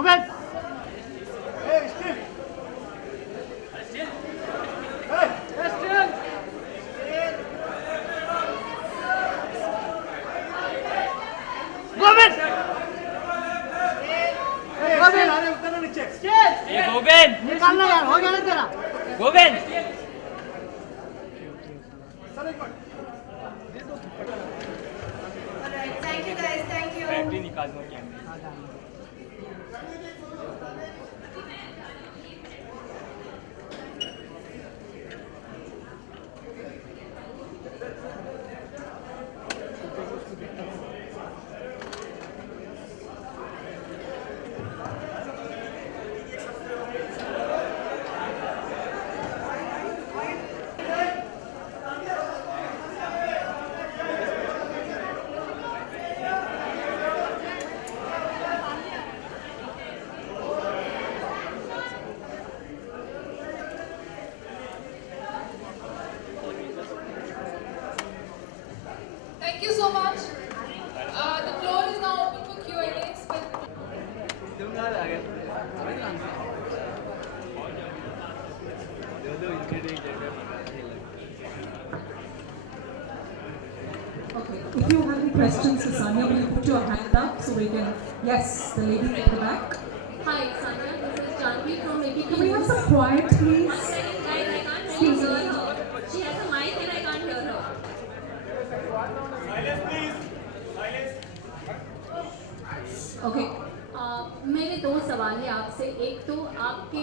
Go back. Hey, still. Hey, still. Go back. Govind अरे उतना नीचे ये गोविंद निकालना यार हो गया ना तेरा गोविंद सर एक minute thank you guys thank you battery निकाल दो कैमरे Thank you so much. The floor is now open for Q&As. Okay, if you have any questions for Sania, will you put your hand up so we can, yes, the lady at the back. Hi, Sania. This is Janvi from ABP. Can we have some quiet, please? One second, guys. I can't really hear her. She has a mic and I can't hear her. Silence please silence Okay. मेरे दो सवाल हैं आपसे। एक तो आपके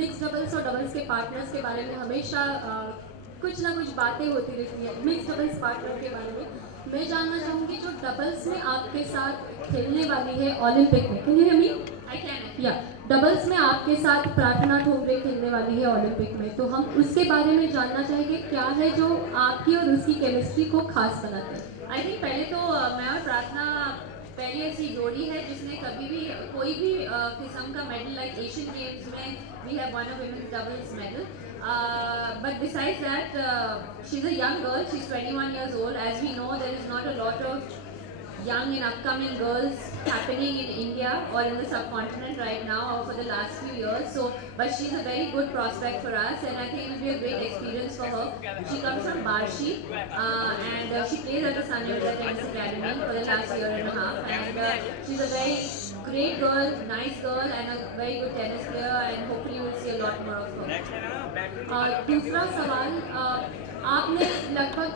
mix doubles और doubles के पार्टनर्स के बारे में हमेशा कुछ ना कुछ बातें होती रहती हैं। मिक्स डबल्स पार्टनर के बारे में मैं जानना चाहूँगी जो डबल्स में आपके साथ खेलने वाली है ओलंपिक में। Can you hear me? I can. या डबल्स में आपके साथ प्रार्थना ठोंबरे खेलने वाली है ओलंपिक में, तो हम उसके बारे में जानना चाहेंगे क्या है जो आपकी और उसकी केमिस्ट्री को खास बनाता है। आई थिंक पहले तो मैं और प्रार्थना पहली ऐसी जोड़ी है जिसने कभी भी कोई भी किस्म का मेडल लाइक एशियन गेम्स में we have won a women's doubles medal but besides that she is a young girl, she is 21 years old. As we know, there is not a lot of young and upcoming girls happening in India or in the subcontinent right now or for the last few years. So, but she's a very good prospect for us, and I think it will be a great experience for her. She comes from Barshi, and she plays at the Sania Tennis Academy for the last year and a half. And she's a very great girl, nice girl, and a very good tennis player. And hopefully, we'll see a lot more of her. दूसरा सवाल, आपने लगभग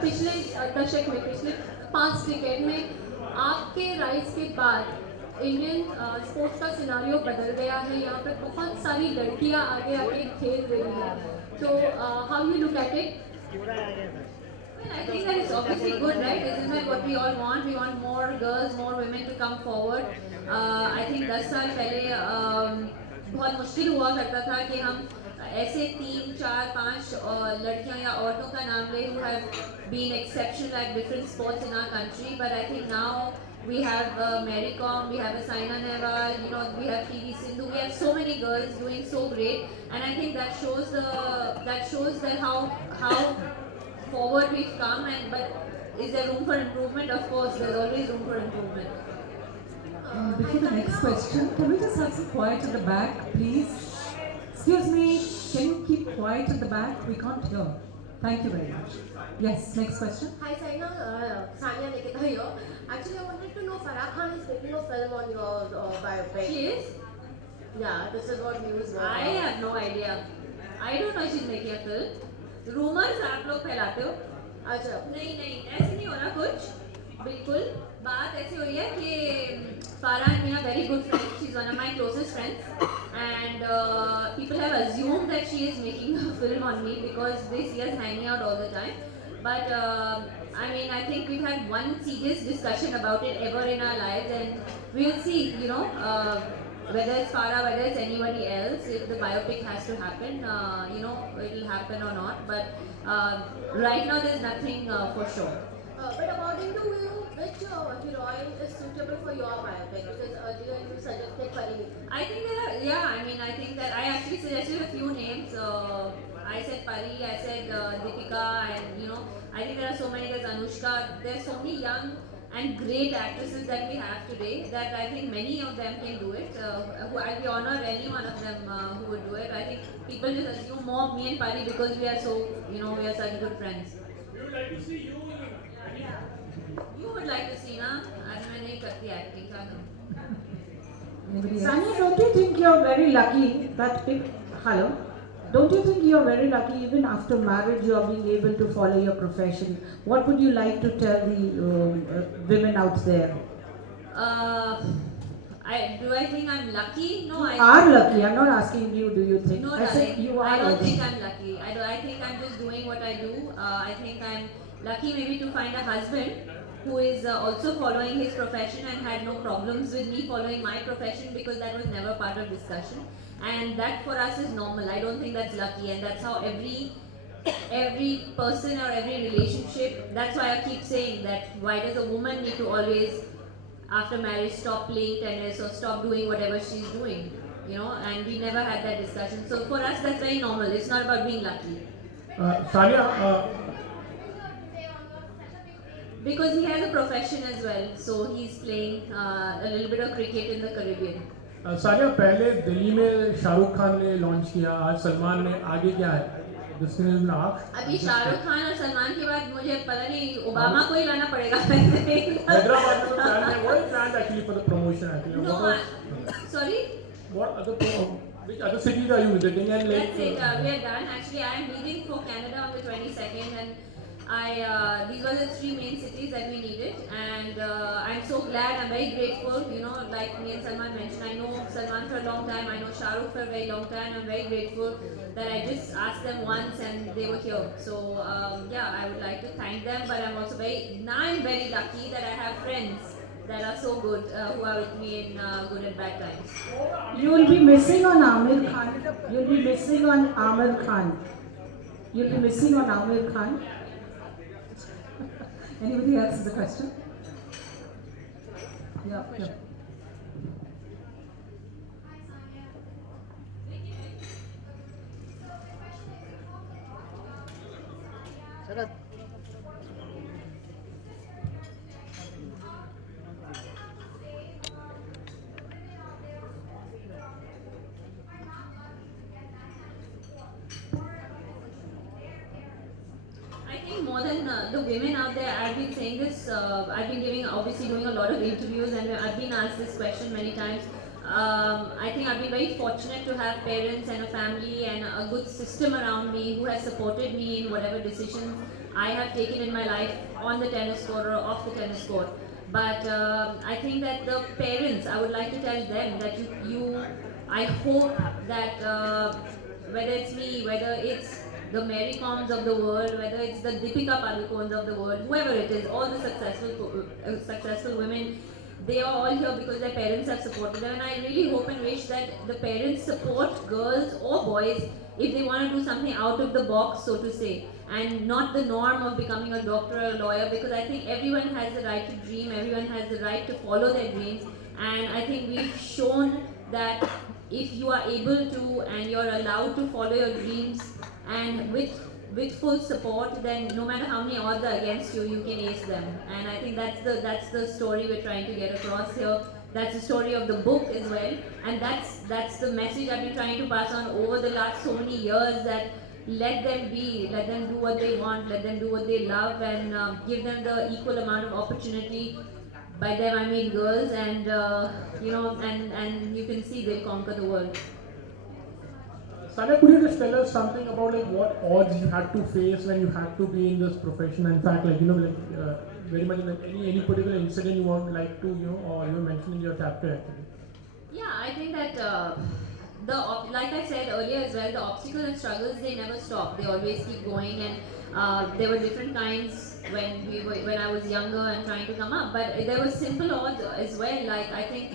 पिछले दशक में पिछले 5 decade में आपके राइज के बाद इंडियन स्पोर्ट्स का सिनारियो बदल गया है। यहाँ पे बहुत सारी लड़कियाँ आगे आगे खेल रही हैं, तो how you look at it? I think that is obviously good, right? Isn't that what we all want? We want more girls, more women to come forward. I think 10 साल पहले बहुत मुश्किल हुआ करता था कि हम ऐसे 3, 4, 5 लड़कियां या औरतों का नाम ले who have been exceptional at different sports in our country. But I think now we have Mary Kom, we have a Saina Nehwal, you know, we have PV Sindhu. We have so many girls doing so great, and I think that shows that how forward we've come. And but is there room for improvement? Of course, there's always room for improvement. Before the next question, can we just have some quiet in the back, please? Excuse me, can you keep quiet in the back? We can't hear. Thank you very much. Yes, next question. Hi Saina, Sania Nikita here. Actually, I wanted to know Farah Khan is making a film on your biopic. She is? Yeah, this is what news was. I have no idea. I don't know she's making a film. Rumors आप लोग फैलाते हो? अच्छा. नहीं नहीं ऐसे नहीं हो रहा कुछ. बिल्कुल बात ऐसी हो रही है कि Farah and me are very good friends. She's one of my closest friends, and people have assumed that she is making a film on me because they see us hanging out all the time. But I mean, I think we've had one serious discussion about it ever in our lives, and we'll see. You know, whether it's Farah, whether it's anybody else, if the biopic has to happen, you know, it will happen or not. But right now, there's nothing for sure. But according to you, which heroine is suitable for your biopic? Because earlier you suggested Pari. I think there are, yeah, I mean, I think that I actually suggested a few names. I said Pari, I said Deepika, and you know, I think there are so many. There's Anushka. There's so many young and great actresses that we have today, that I think many of them can do it. I'll be honored any one of them who would do it. I think people just assume more of me and Pari because we are so, we are such good friends. We would like to see you in You would like to see, na? आज मैं नहीं करती acting का. Anybody else? Sania, don't you think you're very lucky that hello? Don't you think you're very lucky even after marriage you are being able to follow your profession? What would you like to tell the women out there? Do I think I'm lucky? No, You are lucky. I'm not asking you, do you think? No, I said you are I don't lucky. think I'm lucky. I think I'm just doing what I do. I think I'm lucky maybe to find a husband who is also following his profession and had no problems with me following my profession, because that was never part of discussion. And that for us is normal. I don't think that's lucky, and that's how every person or every relationship. That's why I keep saying that why does a woman need to always after marriage stop playing tennis or stop doing whatever she's doing, and we never had that discussion. So for us that's very normal. It's not about being lucky. Sania, Because he has a profession as well, so he's playing a little bit of cricket in the Caribbean. Sania, पहले दिल्ली में शाहरुख खान ने launch किया, आज सलमान ने, आगे क्या है? अभी शाहरुख खान और सलमान के बाद मुझे पता नहीं ओबामा को ही लाना पड़ेगा. हैदराबाद में तो प्लान है, what is planned actually for the promotion actually? No, sorry? Which other cities are you visiting? And That's it. We are done. Actually, I am leaving for Canada on the 22nd, and these were the 3 main cities that we needed, and I'm so glad. I'm very grateful. Like me and Salman mentioned, I know Salman for a long time. I know Shahrukh for a very long time. I'm very grateful that I just asked them once and they were here. So yeah, I would like to thank them. But I'm also I'm very lucky that I have friends that are so good, who are with me in good and bad times. You will be missing on Amir Khan. You'll be missing on Amir Khan. You'll be missing on Amir Khan. Anybody else has a question? Yeah. More than the women out there, I've been saying this, I've been obviously doing a lot of interviews, and I've been asked this question many times. I think I've been very fortunate to have parents and a family and a good system around me who has supported me in whatever decisions I have taken in my life on the tennis court or off the tennis court. But I think that the parents, I would like to tell them that I hope that whether it's me, whether it's the Mary Coms of the world, whether it's the Deepika Padukones of the world, whoever it is, all the successful women, they are all here because their parents have supported them. And I really hope and wish that the parents support girls or boys if they want to do something out of the box, so to say, and not the norm of becoming a doctor or a lawyer, because I think everyone has the right to dream, everyone has the right to follow their dreams, and I think we've shown that if you are able to and you're allowed to follow your dreams, and with full support, then no matter how many odds are against you, you can ace them. And I think that's the story we're trying to get across here. That's the story of the book as well, and that's the message I've been trying to pass on over the last so many years, that let them do what they want, let them do what they love, and give them the equal amount of opportunity. By them I mean girls, and and you can see they'll conquer the world. Sania, could you just tell us something about what odds you had to face when you had to be in this profession? In fact, very much any particular incident you want to or you mentioned in your chapter actually. Yeah, I think that like I said earlier as well, the obstacles and struggles, they never stop. They always keep going, and there were different kinds when I was younger and trying to come up. But there were simple odds as well. Like I think,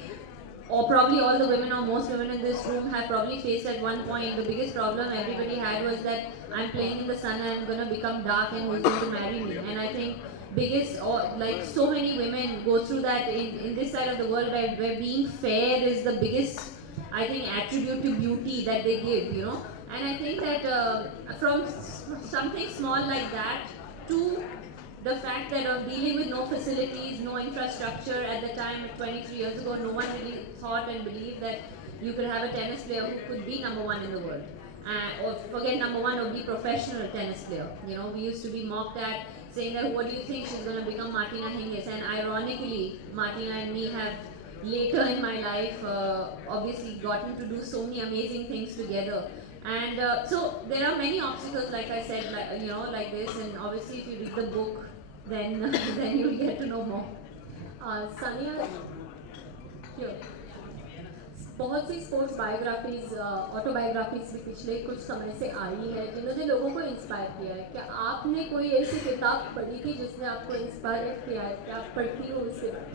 or probably all the women or most women in this room have probably faced at one point. The biggest problem everybody had was that I'm playing in the sun and I'm going to become dark and who's going to marry me. And I think so many women go through that in this side of the world where being fair is the biggest, I think, attribute to beauty that they give, And I think that from something small like that to the fact that of dealing with no facilities, no infrastructure at the time, 23 years ago, no one really thought and believed that you could have a tennis player who could be number one in the world. Or forget number one, or be professional tennis player. You know, we used to be mocked at, saying that, what do you think she's going to become Martina Hingis? And ironically, Martina and me have later in my life obviously gotten to do so many amazing things together. And so there are many obstacles, like I said, like, you know, like this. And obviously, if you read the book, then then you'll get to know more. Sania, here. बहुत सी sports biographies autobiographies भी पिछले कुछ समय से आई है जिन्होंने लोगों को इंस्पायर किया है. क्या आपने कोई ऐसी किताब पढ़ी थी जिसने आपको इंस्पायर किया है? क्या आप पढ़ती हो उसके बाद?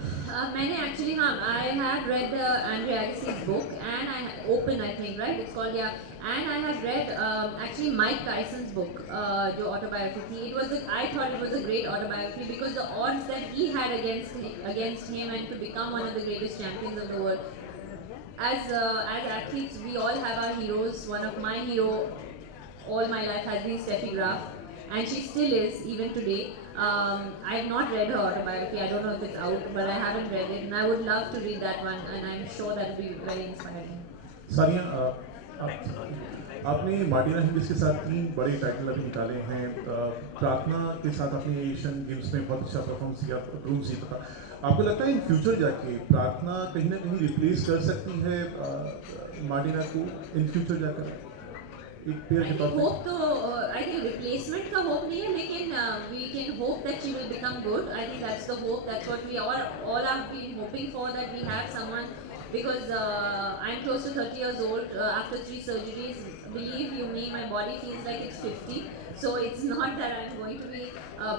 मैंने actually I have read the Andre Agassi's book, and Open, I think, right? It's called, yeah. And I have read actually Mike Tyson's book, जो autobiography थी. I thought it was a great autobiography because the odds that he had against him and to become one of the greatest champions of the world. As athletes, we all have our heroes. One of my hero all my life has been Steffi Graf, and she still is even today. I have not read her autobiography. I don't know if it's out, but I haven't read it, and I would love to read that one, and I'm sure that will be very inspiring. Sania, आपने Martina Hingis के साथ 3 बड़े title अभी निकाले हैं. प्रार्थना के साथ आपने एशियन गेम्स में बहुत अच्छा परफॉर्मेंस किया, ब्रोंज जीता था. आपको लगता है इन फ्यूचर जाके प्रार्थना कहीं ना कहीं रिप्लेस कर सकती है मार्टिना को इन फ्यूचर जाकर एक पेयर के तौर पे? होप तो आई थिंक रिप्लेसमेंट का होप नहीं है, लेकिन we can hope that she will become good. I think that's the hope, that's what we all have been hoping for, that we have someone, because I'm close to 30 years old after 3 surgeries. Believe you me, my body feels like it's 50. So it's not that I'm going to be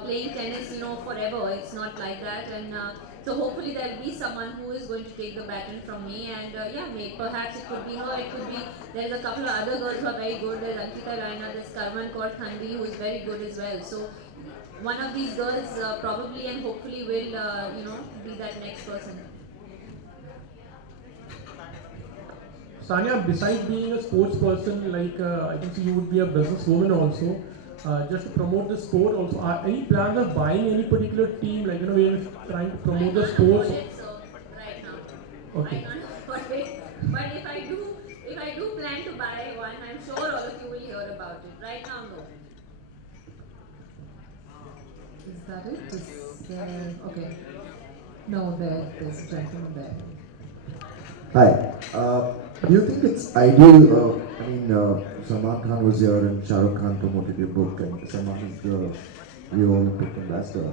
playing tennis, you know, forever. It's not like that. And so hopefully there'll be someone who is going to take the baton from me. And yeah, perhaps it could be her. It could be, there's a couple of other girls who are very good. There's Ankita Raina, there's Karman Kaur Thandi, who is very good as well. So one of these girls probably and hopefully will, you know, be that next person. Sania, besides being a sports person, like I can see you would be a businesswoman also. Just to promote the sport also, any plans of buying any particular team, like, you know, we're trying to promote the sports? I can't afford it, so right now. Okay. I can't afford it. But if I do plan to buy one, I'm sure all of you will hear about it. Right now, no. Is that it? Is there, okay. No, there's a gentleman there. Hi. Do you think it's ideal? I mean, Salman Khan was here and Shah Rukh Khan promoted your book, and Salman is the Rio Olympic ambassador.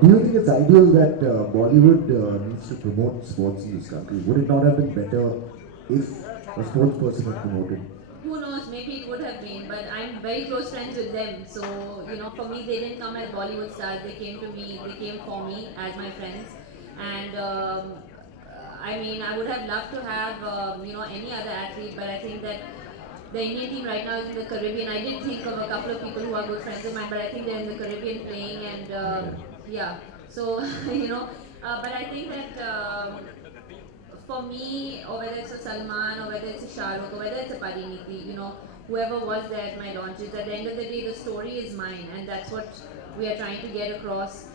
Do you think it's ideal that Bollywood needs to promote sports in this country? Would it not have been better if a sports person had promoted? Who knows, maybe it would have been, but I'm very close friends with them. So, you know, for me, they didn't come as Bollywood stars. They came to me, they came for me as my friends. And I mean, I would have loved to have, you know, any other athlete, but I think that the Indian team right now is in the Caribbean. I did think of a couple of people who are good friends of mine, but I think they're in the Caribbean playing, and yeah. So, you know, but I think that for me, or whether it's a Salman, or whether it's a Shah Rukh, or whether it's a Pariniti, you know, whoever was there at my launches, at the end of the day, the story is mine, and that's what we are trying to get across.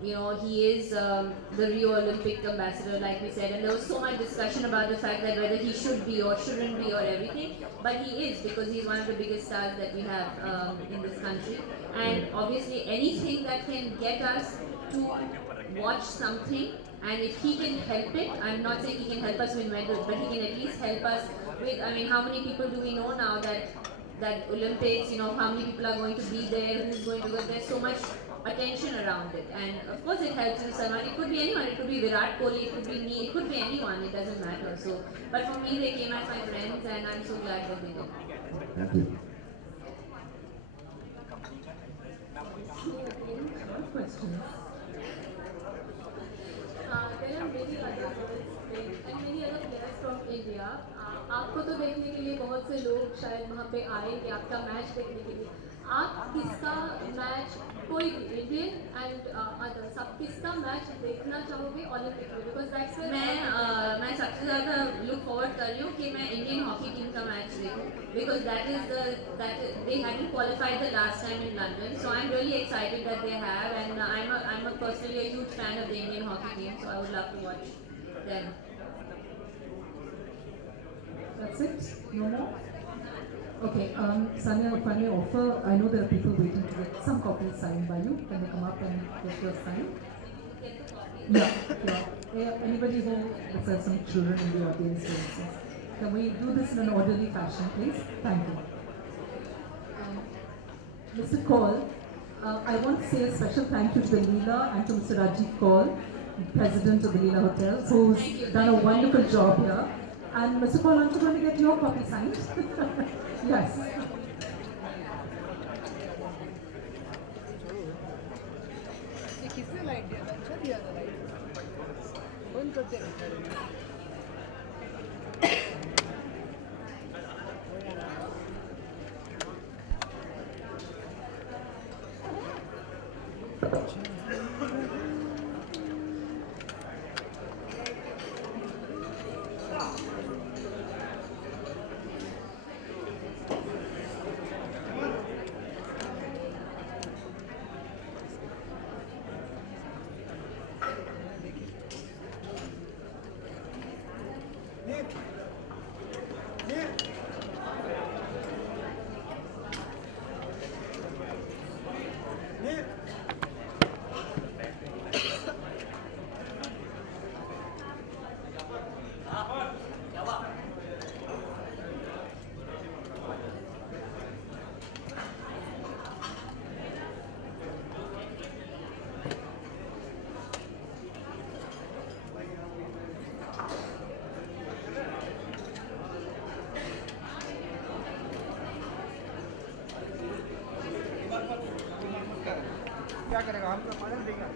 You know, he is the Rio Olympic ambassador, like we said, and there was so much discussion about the fact that whether he should be or shouldn't be or everything, but he is, because he's one of the biggest stars that we have in this country. And obviously anything that can get us to watch something, and if he can help it, I'm not saying he can help us win medals, but he can at least help us with, I mean, how many people do we know now that Olympics, you know, how many people are going to be there, who's going to go, there's so much attention around it, and of course it helps with Salman. It could be anyone, it could be Virat Kohli, it could be me, it could be anyone, it doesn't matter. So, but for me, they came as my friends, and I'm so glad that they did. Thank you. Questions? There are many other girls and many other players from India. आपको तो देखने के लिए बहुत से लोग शायद वहाँ पे आएंगे, आपका मैच देखने के लिए. आप किसका मैच, कोई भी इंडियन एंड अदर्स, आप किसका मैच देखना चाहोगे ओलंपिक में? बिकॉज दैट्स मैं सबसे ज़्यादा लुक फॉरवर्ड कर रही हूँ कि मैं इंडियन हॉकी टीम का मैच देखूँ, because that they hadn't qualified the last time in London, so I am really excited that they have, and I am personally a huge fan of the Indian hockey team, so I would love to watch them. That's it? No more? Okay, Sania, if I may offer, I know there are people waiting to get some copies signed by you. Can they come up and get your sign? Yeah. Anybody who, if there's some children in the audience, can we do this in an orderly fashion, please? Thank you. Mr. Kaul, I want to say a special thank you to the Leela and to Mr. Rajiv Kaul, President of the Leela Hotels, who's done a wonderful job here. And Mr. Kaul, aren't you going to get your copy signed? Yes. किसने light दिया था? अच्छा दिया था light. कौन करते हैं? क्या करेगा? हम तो फाइनल देंगे.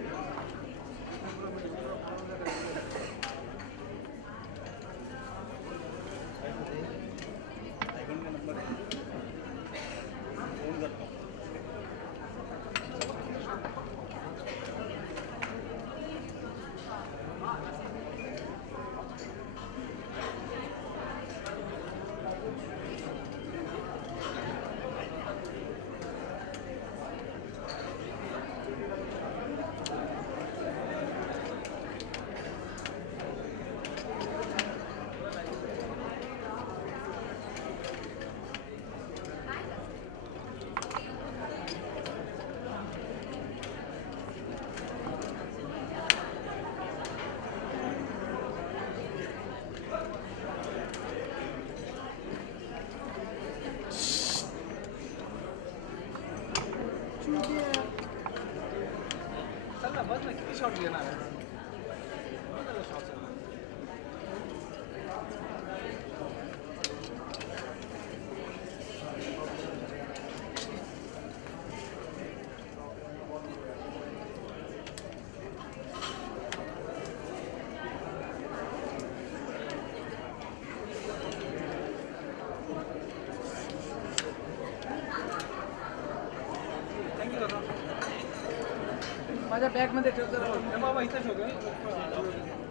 चल ना बस ना किती शॉट घेणार आहे? माझ्या बॅगमध्ये ठेव जरा. बाबा इथं ठेव.